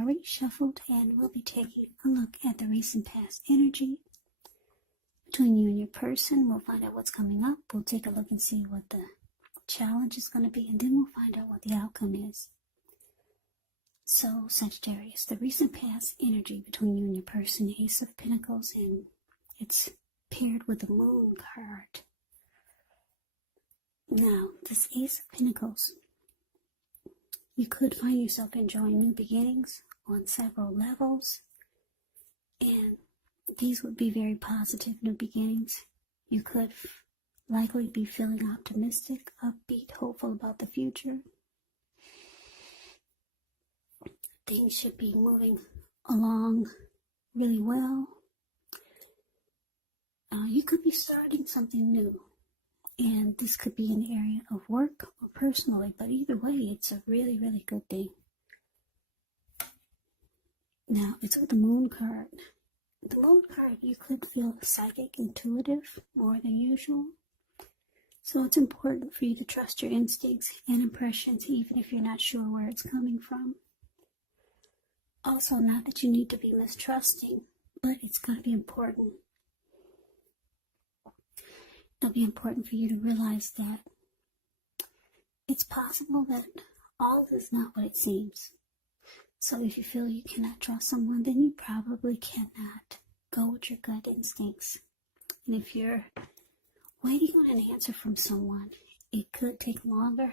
already shuffled, and we'll be taking a look at the recent past energy between you and your person. We'll find out what's coming up. We'll take a look and see what the challenge is going to be, and then we'll find out what the outcome is. So, Sagittarius, the recent past energy between you and your person, Ace of Pentacles, and it's paired with the Moon card. Now, this Ace of Pentacles, you could find yourself enjoying new beginnings on several levels, and these would be very positive new beginnings. You could likely be feeling optimistic, upbeat, hopeful about the future. Things should be moving along really well. You could be starting something new, and this could be in the area of work or personally, but either way, it's a really, really good thing. Now, it's with the Moon card. The Moon card, you could feel psychic, intuitive, more than usual. So it's important for you to trust your instincts and impressions, even if you're not sure where it's coming from. Also, not that you need to be mistrusting, but it's going to be important. It'll be important for you to realize that it's possible that all is not what it seems. So if you feel you cannot trust someone, then you probably cannot go with your gut instincts. And if you're waiting on an answer from someone, it could take longer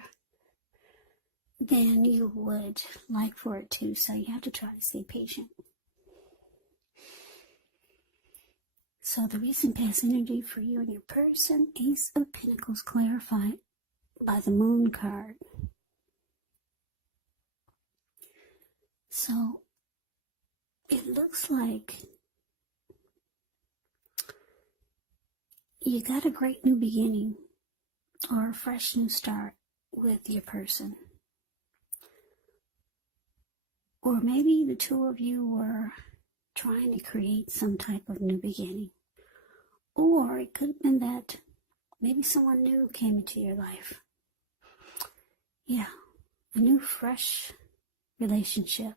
than you would like for it to, so you have to try to stay patient. So the recent past energy for you and your person, Ace of Pentacles, clarified by the Moon card. So it looks like you got a great new beginning or a fresh new start with your person. Or maybe the two of you were trying to create some type of new beginning. Or it could have been that maybe someone new came into your life. Yeah, a new, fresh relationship.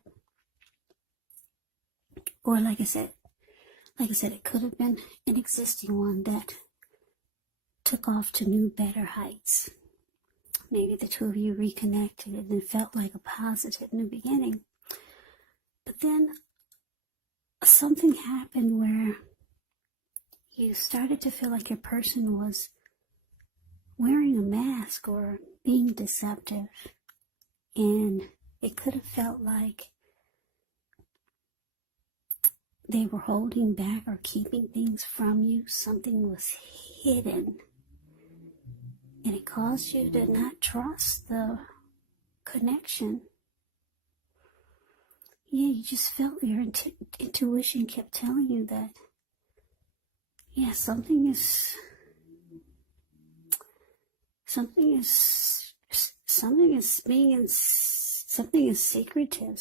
Or like I said, it could have been an existing one that took off to new, better heights. Maybe the two of you reconnected and it felt like a positive new beginning. But then something happened where you started to feel like your person was wearing a mask or being deceptive. And it could have felt like they were holding back or keeping things from you. Something was hidden. And it caused you to not trust the connection. Yeah, you just felt your intuition kept telling you that, yeah, something is secretive.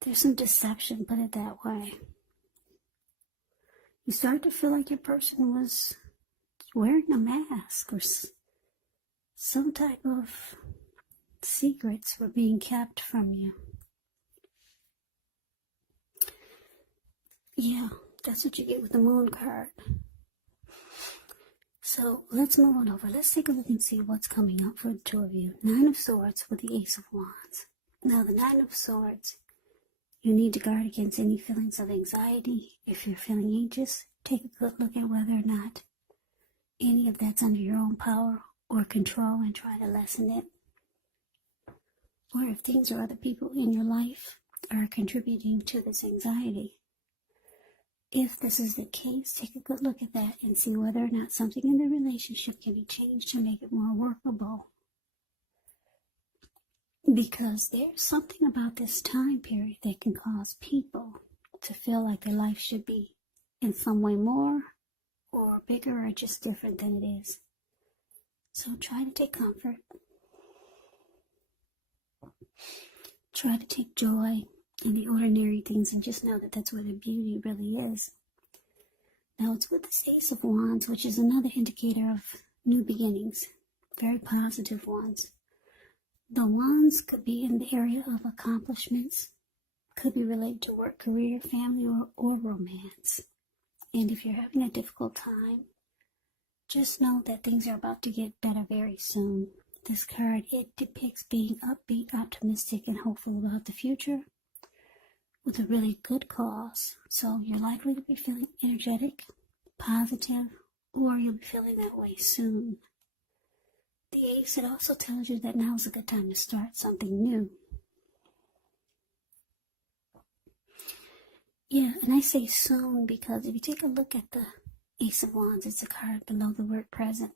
There's some deception, put it that way. You start to feel like your person was wearing a mask or some type of secrets were being kept from you. Yeah, that's what you get with the Moon card. So let's move on over. Let's take a look and see what's coming up for the two of you. Nine of Swords with the Ace of Wands. Now the Nine of Swords, you need to guard against any feelings of anxiety. If you're feeling anxious, take a good look at whether or not any of that's under your own power or control and try to lessen it. Or if things or other people in your life are contributing to this anxiety. If this is the case, take a good look at that and see whether or not something in the relationship can be changed to make it more workable. Because there's something about this time period that can cause people to feel like their life should be in some way more or bigger or just different than it is. So try to take comfort. Try to take joy in the ordinary things and just know that that's where the beauty really is. Now it's with this Ace of Wands, which is another indicator of new beginnings. Very positive ones. The wands could be in the area of accomplishments, could be related to work, career, family, or romance. And if you're having a difficult time, just know that things are about to get better very soon. This card, it depicts being upbeat, optimistic, and hopeful about the future with a really good cause. So you're likely to be feeling energetic, positive, or you'll be feeling that way soon. The Ace, it also tells you that now is a good time to start something new. Yeah, and I say soon because if you take a look at the Ace of Wands, it's a card below the word present.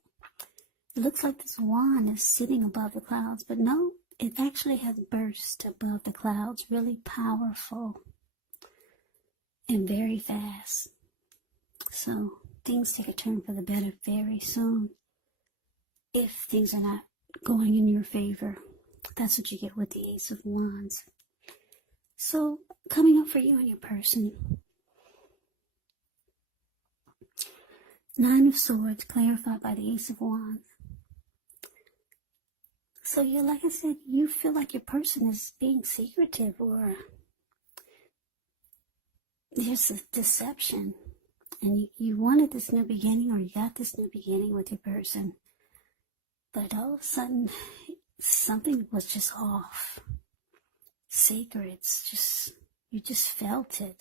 It looks like this wand is sitting above the clouds, but no, it actually has burst above the clouds, really powerful and very fast. So things take a turn for the better very soon. If things are not going in your favor, that's what you get with the Ace of Wands. So, coming up for you and your person. Nine of Swords, clarified by the Ace of Wands. So, like I said, you feel like your person is being secretive, or there's a deception. And you wanted this new beginning, or you got this new beginning with your person. But all of a sudden, something was just off. Secrets, you just felt it.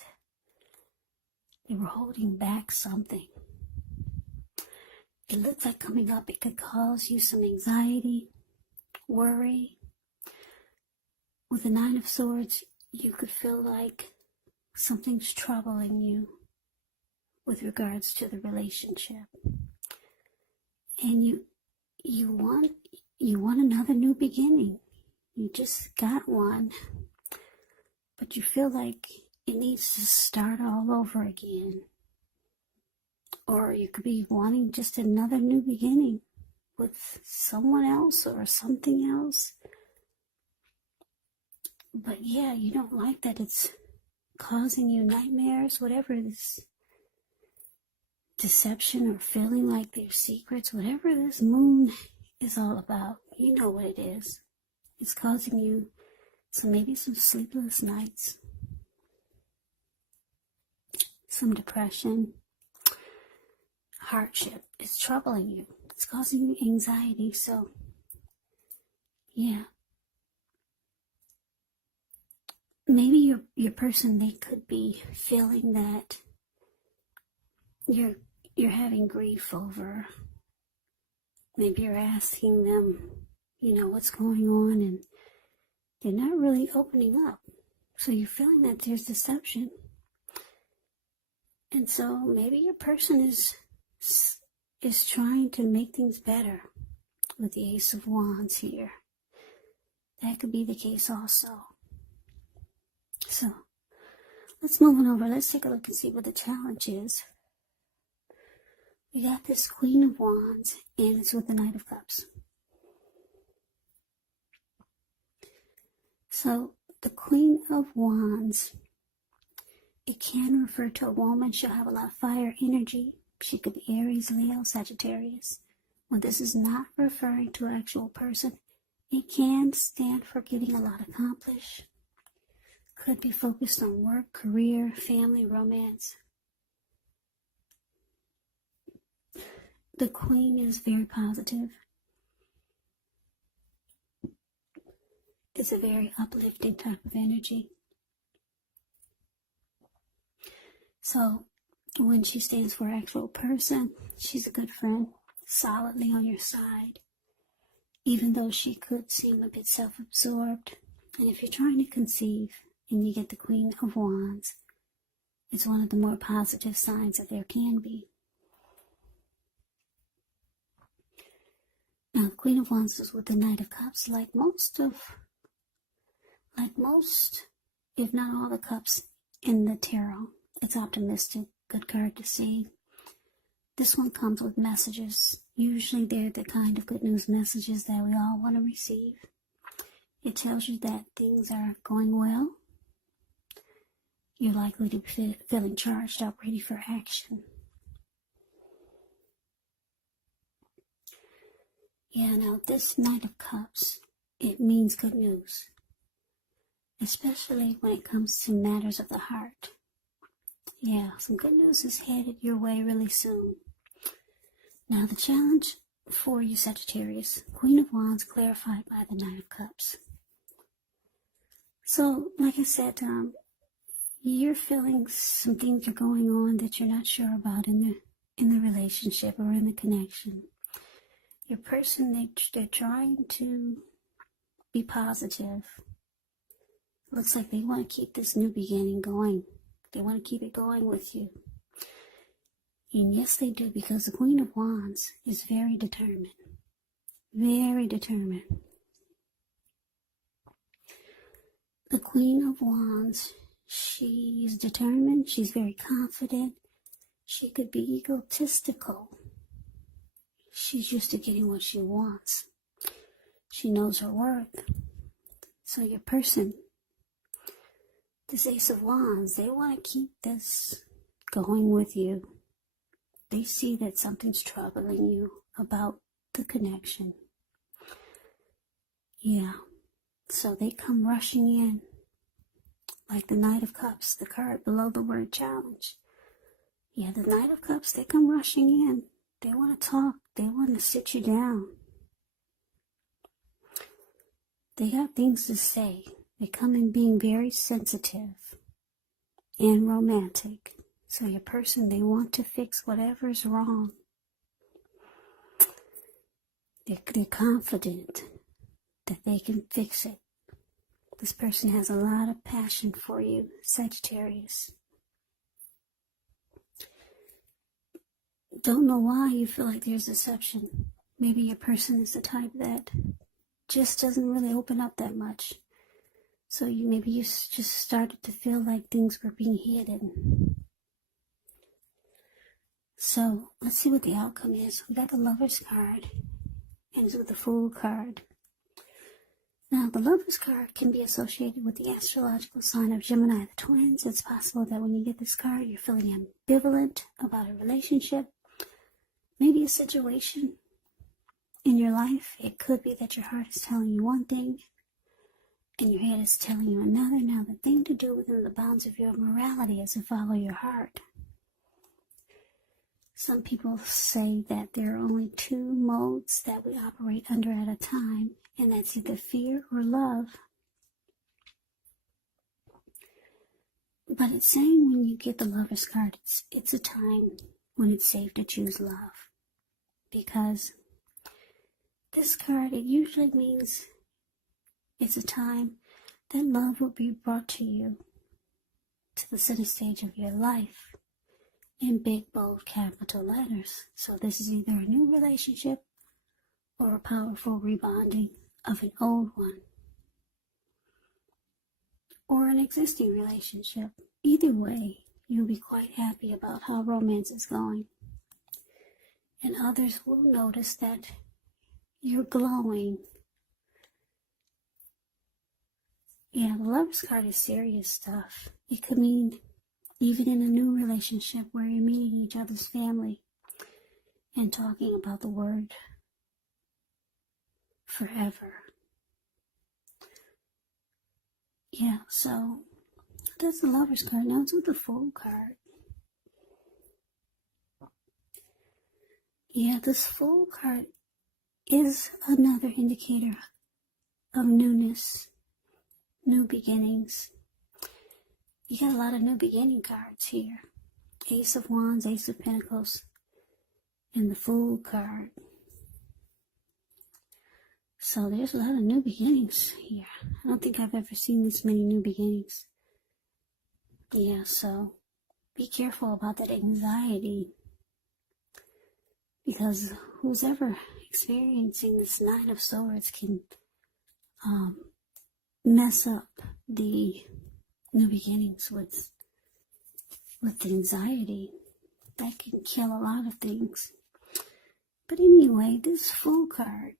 They were holding back something. It looks like coming up, it could cause you some anxiety, worry. With the Nine of Swords, you could feel like something's troubling you with regards to the relationship. And you want another new beginning. You just got one, but you feel like it needs to start all over again. Or you could be wanting just another new beginning with someone else or something else. But yeah, you don't like that it's causing you nightmares, whatever this deception or feeling like there's secrets, whatever this moon is all about, you know what it is. It's causing you maybe some sleepless nights, some depression, hardship. It's troubling you. It's causing you anxiety. So, yeah. Maybe your person, they could be feeling that you're having grief over. Maybe you're asking them, what's going on, and they're not really opening up. So you're feeling that there's deception. And so maybe your person is trying to make things better with the Ace of Wands here. That could be the case also. So let's move on over. Let's take a look and see what the challenge is. We got this Queen of Wands, and it's with the Knight of Cups. So the Queen of Wands, it can refer to a woman. She'll have a lot of fire energy. She could be Aries, Leo, Sagittarius. When this is not referring to an actual person, it can stand for getting a lot accomplished. Could be focused on work, career, family, romance. The Queen is very positive. It's a very uplifting type of energy. So when she stands for an actual person, she's a good friend, solidly on your side, even though she could seem a bit self-absorbed. And if you're trying to conceive and you get the Queen of Wands, it's one of the more positive signs that there can be. Now, the Queen of Wands is with the Knight of Cups, like most, if not all the cups in the tarot. It's optimistic, good card to see. This one comes with messages. Usually they're the kind of good news messages that we all want to receive. It tells you that things are going well. You're likely to be feeling charged up, ready for action. Yeah, now this Knight of Cups, it means good news, especially when it comes to matters of the heart. Yeah, some good news is headed your way really soon. Now the challenge for you, Sagittarius, Queen of Wands clarified by the Knight of Cups. So, like I said, you're feeling some things are going on that you're not sure about in the relationship or in the connection. Your person, they're trying to be positive. Looks like they want to keep this new beginning going. They want to keep it going with you. And yes, they do, because the Queen of Wands is very determined. Very determined. The Queen of Wands, she's determined. She's very confident. She could be egotistical. She's used to getting what she wants. She knows her worth. So your person, this Ace of Wands, they want to keep this going with you. They see that something's troubling you about the connection. Yeah. So they come rushing in. Like the Knight of Cups, the card below the word challenge. Yeah, the Knight of Cups, they come rushing in. They want to talk. They want to sit you down. They got things to say. They come in being very sensitive and romantic. So your person, they want to fix whatever's wrong. They're confident that they can fix it. This person has a lot of passion for you, Sagittarius. Don't know why you feel like there's deception. Maybe your person is the type that just doesn't really open up that much. So maybe you just started to feel like things were being hidden. So let's see what the outcome is. We got the Lover's card, and it's with the Fool card. Now, the Lover's card can be associated with the astrological sign of Gemini, the twins. It's possible that when you get this card, you're feeling ambivalent about a relationship, maybe a situation in your life. It could be that your heart is telling you one thing, and your head is telling you another. Now, the thing to do within the bounds of your morality is to follow your heart. Some people say that there are only two modes that we operate under at a time, and that's either fear or love. But it's saying when you get the Lover's card, it's a time when it's safe to choose love. Because this card, it usually means it's a time that love will be brought to you, to the center stage of your life, in big, bold, capital letters. So this is either a new relationship or a powerful rebonding of an old one, or an existing relationship. Either way, you'll be quite happy about how romance is going. And others will notice that you're glowing. Yeah, the Lover's card is serious stuff. It could mean even in a new relationship where you're meeting each other's family and talking about the word forever. Yeah, so that's the Lover's card. Now it's with the Fool card. Yeah, this Fool card is another indicator of newness, new beginnings. You got a lot of new beginning cards here. Ace of Wands, Ace of Pentacles, and the Fool card. So there's a lot of new beginnings here. I don't think I've ever seen this many new beginnings. Yeah, so be careful about that anxiety. Because who's ever experiencing this Nine of Swords can mess up the new beginnings with anxiety. That can kill a lot of things. But anyway, this Fool card,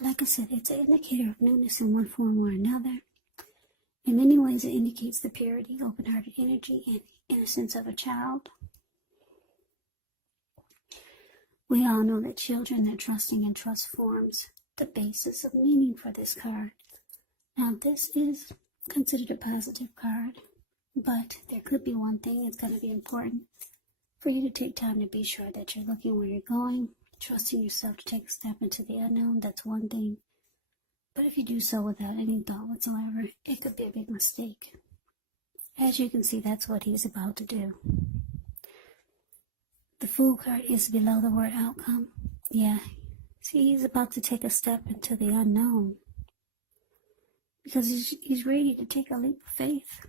like I said, it's an indicator of newness in one form or another. In many ways, it indicates the purity, open-hearted energy, and innocence of a child. We all know that children, they're trusting, and trust forms the basis of meaning for this card. Now, this is considered a positive card, but there could be one thing that's going to be important for you to take time to be sure that you're looking where you're going, trusting yourself to take a step into the unknown. That's one thing. But if you do so without any thought whatsoever, it could be a big mistake. As you can see, that's what he's about to do. The Fool card is below the word outcome. Yeah. See, he's about to take a step into the unknown. Because he's ready to take a leap of faith.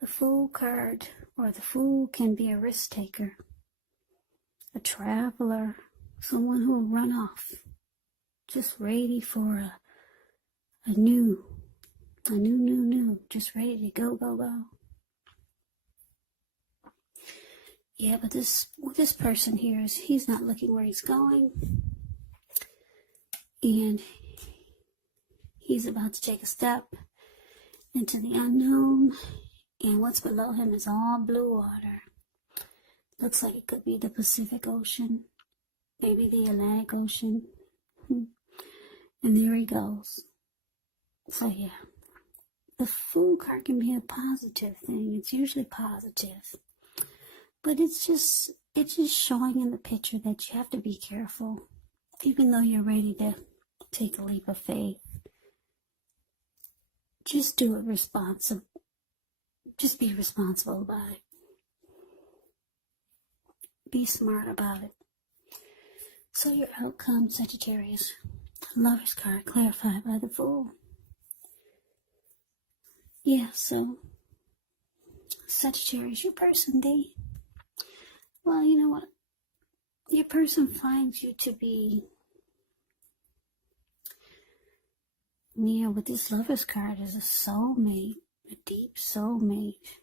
The Fool card, or the Fool, can be a risk taker, a traveler, someone who will run off, just ready for a new, just ready to go. Yeah, but this person here he's not looking where he's going, and he's about to take a step into the unknown, and what's below him is all blue water. Looks like it could be the Pacific Ocean, maybe the Atlantic Ocean, and there he goes. So yeah, the Fool card can be a positive thing. It's usually positive. But it's just showing in the picture that you have to be careful, even though you're ready to take a leap of faith. Just do it responsible. Just be responsible about it. Be smart about it. So your outcome, Sagittarius, Lover's card clarified by the Fool. Yeah, so Sagittarius, your person, well, you know what? Your person finds you to be, with this Lover's card is a soulmate, a deep soulmate.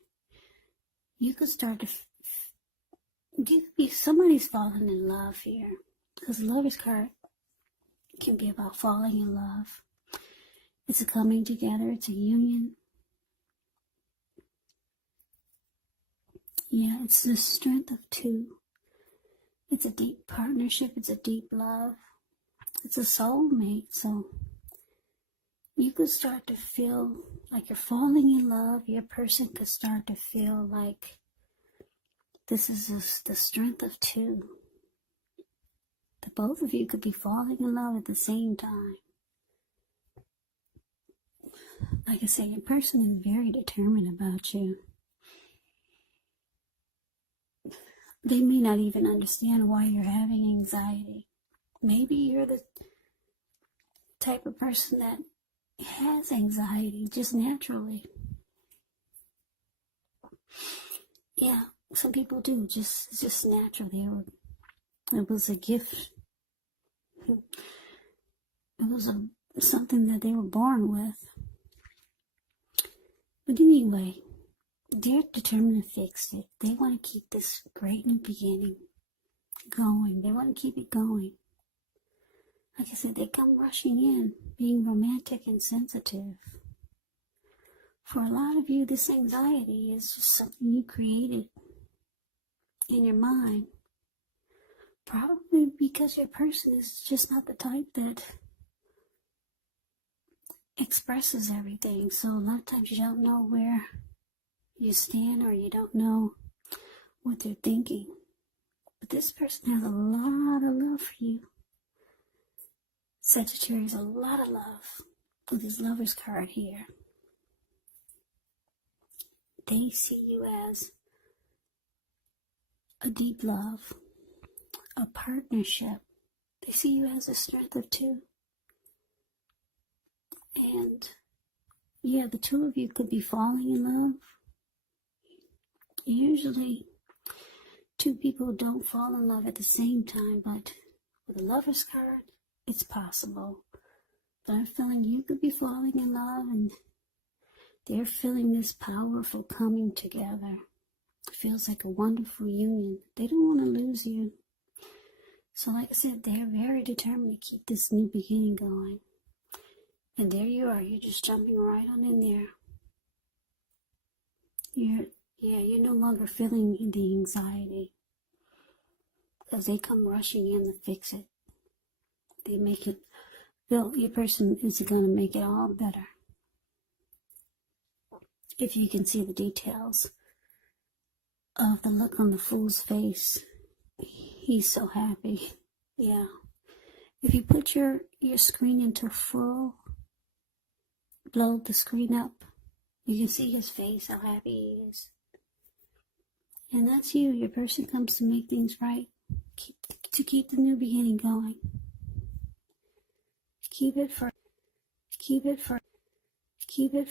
You could start to, somebody's falling in love here. Because Lover's card can be about falling in love. It's a coming together, it's a union. Yeah, it's the strength of two. It's a deep partnership. It's a deep love. It's a soulmate. So you could start to feel like you're falling in love. Your person could start to feel like this is the strength of two. The both of you could be falling in love at the same time. Like I say, your person is very determined about you. They may not even understand why you're having anxiety. Maybe you're the type of person that has anxiety just naturally. Yeah, some people do, just naturally. It was a gift. It was something that they were born with. But anyway, they're determined to fix it. They want to keep this great new beginning going. They want to keep it going. Like I said, they come rushing in, being romantic and sensitive. For a lot of you, this anxiety is just something you created in your mind. Probably because your person is just not the type that expresses everything. So a lot of times you don't know where you stand, or you don't know what they're thinking. But this person has a lot of love for you. Sagittarius, a lot of love with his Lover's card here. They see you as a deep love, a partnership. They see you as a strength of two. And yeah, the two of you could be falling in love. Usually, two people don't fall in love at the same time, but with a Lover's card, it's possible. But I'm feeling you could be falling in love, and they're feeling this powerful coming together. It feels like a wonderful union. They don't want to lose you. So like I said, they're very determined to keep this new beginning going. And there you are. You're just jumping right on in there. You're no longer feeling the anxiety, because they come rushing in to fix it. They make it feel, your person is going to make it all better. If you can see the details of the look on the fool's face, he's so happy. Yeah. If you put your screen into full, blow the screen up, you can see his face, how happy he is. And that's you. Your person comes to make things right, to keep the new beginning going. Keep it